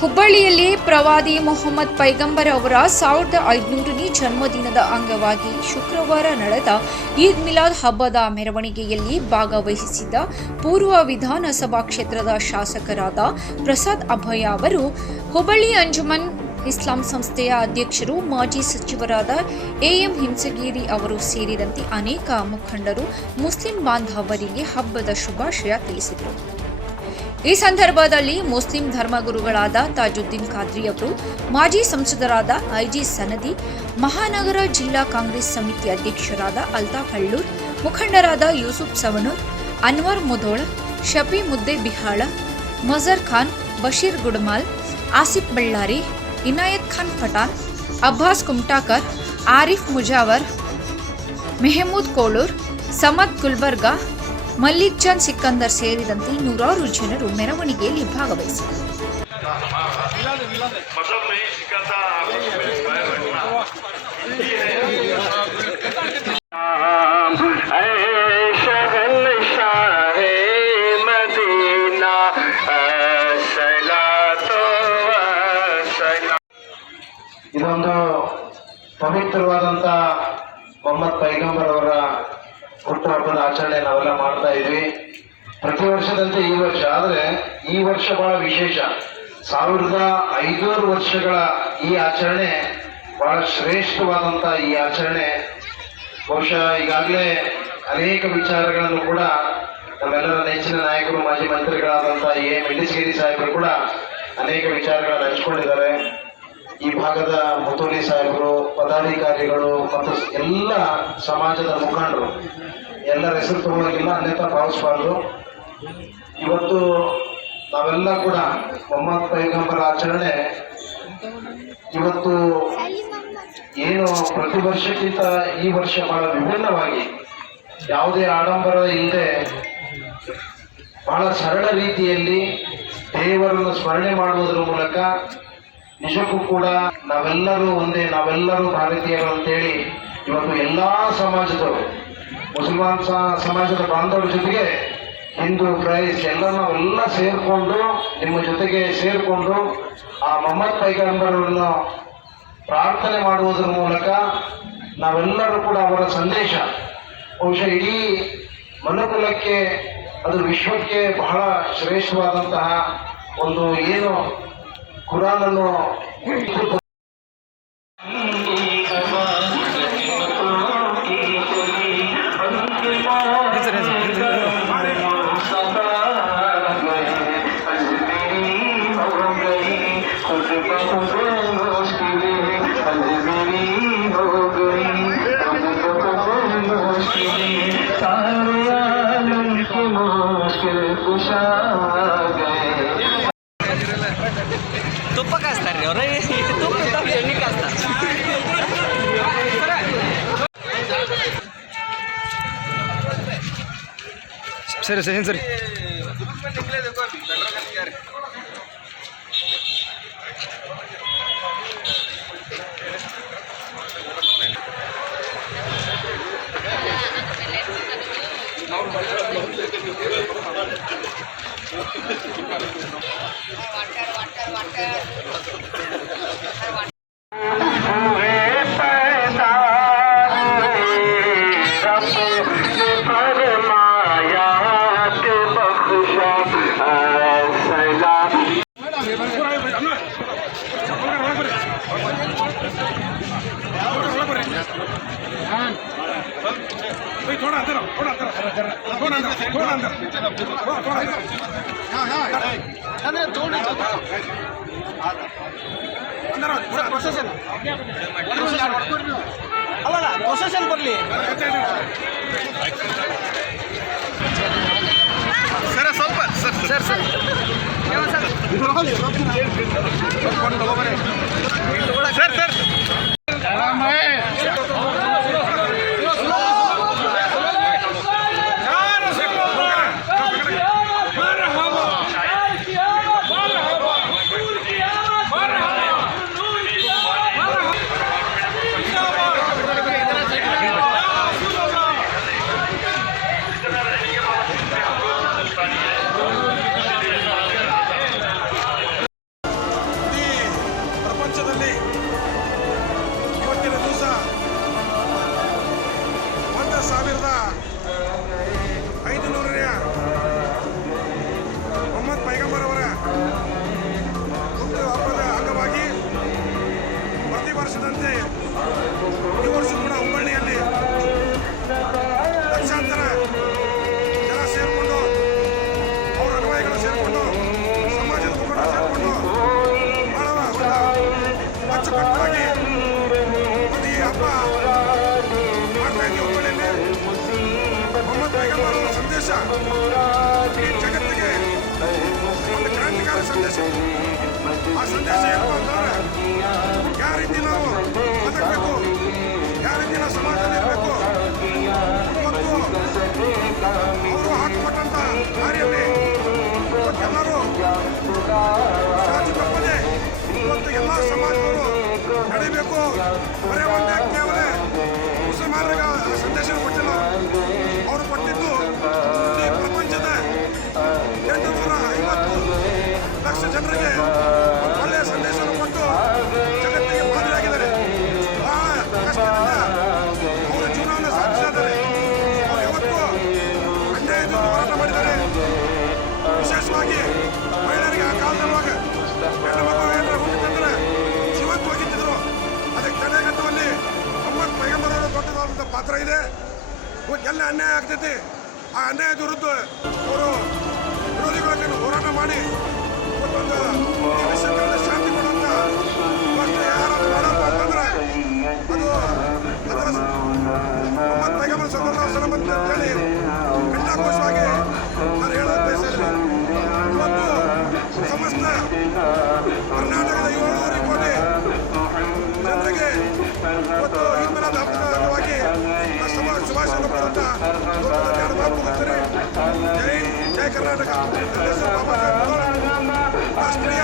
ಹುಬ್ಬಳ್ಳಿಯಲ್ಲಿ ಪ್ರವಾದಿ ಮೊಹಮ್ಮದ್ ಪೈಗಂಬರ್ ಅವರ ಸಾವಿರದ ಐದುನೂರನೇ ಜನ್ಮದಿನದ ಅಂಗವಾಗಿ ಶುಕ್ರವಾರ ನಡೆದ ಈದ್ ಮಿಲಾದ್ ಹಬ್ಬದ ಮೆರವಣಿಗೆಯಲ್ಲಿ ಭಾಗವಹಿಸಿದ್ದ ಪೂರ್ವ ವಿಧಾನಸಭಾ ಕ್ಷೇತ್ರದ ಶಾಸಕರಾದ ಪ್ರಸಾದ್ ಅಭಯ ಅವರು ಹುಬ್ಬಳ್ಳಿ ಅಂಜುಮನ್ ಇಸ್ಲಾಂ ಸಂಸ್ಥೆಯ ಅಧ್ಯಕ್ಷರು, ಮಾಜಿ ಸಚಿವರಾದ ಎಎಂ ಹಿಂಸಗಿರಿ ಅವರು ಸೇರಿದಂತೆ ಅನೇಕ ಮುಖಂಡರು ಮುಸ್ಲಿಂ ಬಾಂಧವರಿಗೆ ಹಬ್ಬದ ಶುಭಾಶಯ ತಿಳಿಸಿದರು. ಈ ಸಂದರ್ಭದಲ್ಲಿ ಮುಸ್ಲಿಂ ಧರ್ಮಗುರುಗಳಾದ ತಾಜುದ್ದೀನ್ ಖಾದ್ರಿ ಅವರು, ಮಾಜಿ ಸಂಸದರಾದ ಐಜಿ ಸನದಿ, ಮಹಾನಗರ ಜಿಲ್ಲಾ ಕಾಂಗ್ರೆಸ್ ಸಮಿತಿ ಅಧ್ಯಕ್ಷರಾದ ಅಲ್ತಾಫ್ ಹಳ್ಳೂರ್ ಮುಖಂಡರಾದ ಯೂಸುಫ್ ಸವನೂರ್, ಅನ್ವರ್ ಮುಧೋಳ, ಶಫಿ ಮುದ್ದೆ ಬಿಹಾಳ, ಮಜರ್ ಖಾನ್, ಬಶೀರ್ ಗುಡ್ಮಾಲ್, ಆಸಿಫ್ ಬಳ್ಳಾರಿ, ಇನಾಯತ್ ಖಾನ್ ಪಠಾನ್ ಅಬ್ಬಾಸ್ ಕುಮ್ಟಾಕರ್, ಆರಿಫ್ ಮುಜಾವರ್, ಮೆಹಮೂದ್ ಕೋಳೂರ್, ಸಮದ್ ಗುಲ್ಬರ್ಗಾ ಮಲ್ಲಿಕ್ ಚಂದ್ ಸಿಕ್ಕಂದರ್ ಸೇರಿದಂತೆ ನೂರಾರು ಜನರು ಮೆರವಣಿಗೆಯಲ್ಲಿ ಭಾಗವಹಿಸಿದರು. ಇದೊಂದು ಪವಿತ್ರವಾದಂಥ ಮೊಹಮ್ಮದ್ ಪೈಗಂಬರ್ ಹುಟ್ಟುಹಬ್ಬದ ಆಚರಣೆ ನಾವೆಲ್ಲ ಮಾಡ್ತಾ ಇದ್ವಿ. ಪ್ರತಿ ವರ್ಷದಂತೆ ಈ ವರ್ಷ, ಆದರೆ ಈ ವರ್ಷ ಬಹಳ ವಿಶೇಷ. ಸಾವಿರದ ಐನೂರು ವರ್ಷಗಳ ಈ ಆಚರಣೆ ಬಹಳ ಶ್ರೇಷ್ಠವಾದಂಥ ಈ ಆಚರಣೆ. ಬಹುಶಃ ಈಗಾಗಲೇ ಅನೇಕ ವಿಚಾರಗಳನ್ನು ಕೂಡ ನಮ್ಮೆಲ್ಲರ ನೆಚ್ಚಿನ ನಾಯಕರು, ಮಾಜಿ ಮಂತ್ರಿಗಳಾದಂಥ ಎ. ಮೆಂಡಿಸ್ಗಿರಿ ಸಾಹೇಬರು ಕೂಡ ಅನೇಕ ವಿಚಾರಗಳನ್ನು ಹಂಚಿಕೊಂಡಿದ್ದಾರೆ. ಈ ಭಾಗದ ಮುತೋಲಿ ಸಾಹೇಬರು, ಪದಾಧಿಕಾರಿಗಳು ಮತ್ತು ಎಲ್ಲ ಸಮಾಜದ ಮುಖಂಡರು ಎಲ್ಲರ ಹೆಸರು ತಗೊಳ್ಳೋದಿಲ್ಲ ಅನ್ಯತ ಭಾವಿಸಬಾರ್ದು ಇವತ್ತು ನಾವೆಲ್ಲ ಕೂಡ ಮೊಹಮ್ಮದ್ ಪೈಗಂಬರ ಆಚರಣೆ. ಇವತ್ತು ಏನು ಪ್ರತಿ ವರ್ಷಕ್ಕಿಂತ ಈ ವರ್ಷ ಬಹಳ ವಿಭಿನ್ನವಾಗಿ ಯಾವುದೇ ಆಡಂಬರ ಇಲ್ಲದೆ ಬಹಳ ಸರಳ ರೀತಿಯಲ್ಲಿ ದೇವರನ್ನು ಸ್ಮರಣೆ ಮಾಡುವುದರ ಮೂಲಕ ನಿಜಕ್ಕೂ ಕೂಡ ನಾವೆಲ್ಲರೂ ಒಂದೇ, ನಾವೆಲ್ಲರೂ ಭಾರತೀಯರು ಅಂತೇಳಿ ಇವತ್ತು ಎಲ್ಲ ಸಮಾಜದವರು ಮುಸಲ್ಮಾನ್ ಸಮಾಜದ ಬಾಂಧವರ ಜೊತೆಗೆ ಹಿಂದೂ ಕ್ರೈಸ್ಟ್ ಎಲ್ಲ ನಾವೆಲ್ಲ ಸೇರಿಕೊಂಡು, ನಿಮ್ಮ ಜೊತೆಗೆ ಸೇರಿಕೊಂಡು ಆ ಮೊಹಮ್ಮದ್ ಪೈಗಂಬರನ್ನು ಪ್ರಾರ್ಥನೆ ಮಾಡುವುದರ ಮೂಲಕ ನಾವೆಲ್ಲರೂ ಕೂಡ ಅವರ ಸಂದೇಶ. ಬಹುಶಃ ಇಡೀ ಮನುಕುಲಕ್ಕೆ, ಅದು ವಿಶ್ವಕ್ಕೆ ಬಹಳ ಶ್ರೇಷ್ಠವಾದಂತಹ ಒಂದು ಏನು ಕುರಾನನ್ನು ತುಪ್ಪ ಕಾಸ್ತಾರ್ರಿ ಅವ್ರ ತುಪ್ಪ ಇದ್ದಾಗ ಎಣ್ಣೆ ಕಾಸ್ತಾರ ಸರಿ ಸರಿ ಸರಿ வாட்டர் வாட்டர் வாட்டர் ಅಲ್ಲ ಪ್ರೊಸೆಷನ್ ಬರಲಿ. ಸರ್ ಸ್ವಲ್ಪ sir sir. Sir? Sir sir ಜಗತ್ತಿಗೆ ಒಂದು ಕ್ರಾಂತಿಕಾರಿ ಸಂದೇಶ ಆ ಸಂದೇಶ ಏನಪ್ಪ ಅಂತಂದ್ರೆ ಯಾವ ರೀತಿ ನಾವು ಅನ್ಯಾಯದಿಂದ ಹೋರಾಟ ಮಾಡಿದ್ದಾರೆ. ವಿಶೇಷವಾಗಿ ಮಹಿಳೆಯರಿಗೆ ಆ ಕಾಲದೊಳಗೆ ಹೆಣ್ಣು ಮಕ್ಕಳು ಏನಾರ ಹುಟ್ಟಿದ್ರೆ ಜೀವಕ್ಕೆ ಹೋಗಿದ್ದರು ಅದಕ್ಕೆ ತಡೆಗಟ್ಟುವಲ್ಲಿ ಮೊಹಮ್ಮದ್ ಪೈಗಂಬರವರ ದೊಡ್ಡದಾದಂಥ ಪಾತ್ರ ಇದೆ. ಎಲ್ಲ ಅನ್ಯಾಯ ಆಗ್ತೈತಿ. ಆ ಅನ್ಯಾಯದ ವಿರುದ್ಧ ಅವರು ವಿರೋಧಿಗಳ ಹೋರಾಟ ಮಾಡಿ, ಇವತ್ತೊಂದು ಶಾಂತಿ ಶುಭಾಶಯ ಕೊಡುವಂತ ಲೋಕದಲ್ಲಿ ಎರಡು ಮಾತು ಹೋಗ್ತಾರೆ ಜೈ ಜೈ ಕರ್ನಾಟಕ ನನ್ನ ಹೆಸರು ಬಾಬಾ ಸಾಹೇಬ್ ಮುದೋಳ. ರಾಷ್ಟ್ರೀಯ